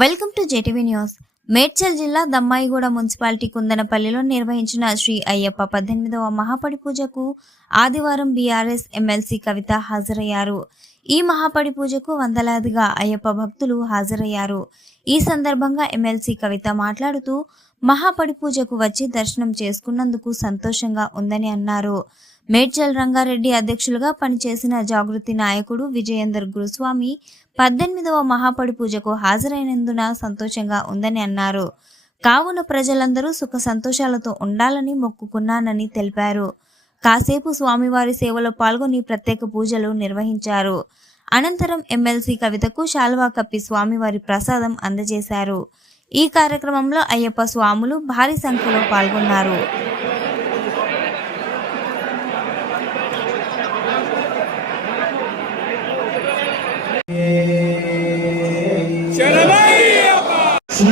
Welcome to JTV news. Medchal జిల్లా Dammaiguda municipality కుందనపల్లిలో నిర్వహించిన శ్రీ అయ్యప్ప 18వ మహాపడి పూజకు ఆదివారం బీఆర్ఎస్ ఎమ్మెల్సీ కవిత హాజరయ్యారు. ఈ మహాపడి పూజకు వందలాదిగా అయ్యప్ప భక్తులు హాజరయ్యారు. ఈ సందర్భంగా ఎమ్మెల్సీ కవిత మాట్లాడుతూ మహాపడి పూజకు వచ్చి దర్శనం చేసుకున్నందుకు సంతోషంగా ఉందని అన్నారు. మేడ్చల్ రంగారెడ్డి అధ్యక్షులుగా పనిచేసిన జాగృతి నాయకుడు విజయేందర్ గురుస్వామి 18వ మహాపడి పూజకు హాజరైనందున సంతోషంగా ఉందని అన్నారు. కావున ప్రజలందరూ సుఖ సంతోషాలతో ఉండాలని మొక్కుకున్నానని తెలిపారు. కాసేపు స్వామివారి సేవలో పాల్గొని ప్రత్యేక పూజలు నిర్వహించారు. అనంతరం ఎమ్మెల్సీ కవితకు శాల్వా కప్పి స్వామివారి ప్రసాదం అందజేశారు. ఈ కార్యక్రమంలో అయ్యప్ప స్వాములు భారీ సంఖ్యలో పాల్గొన్నారు. శ్రీ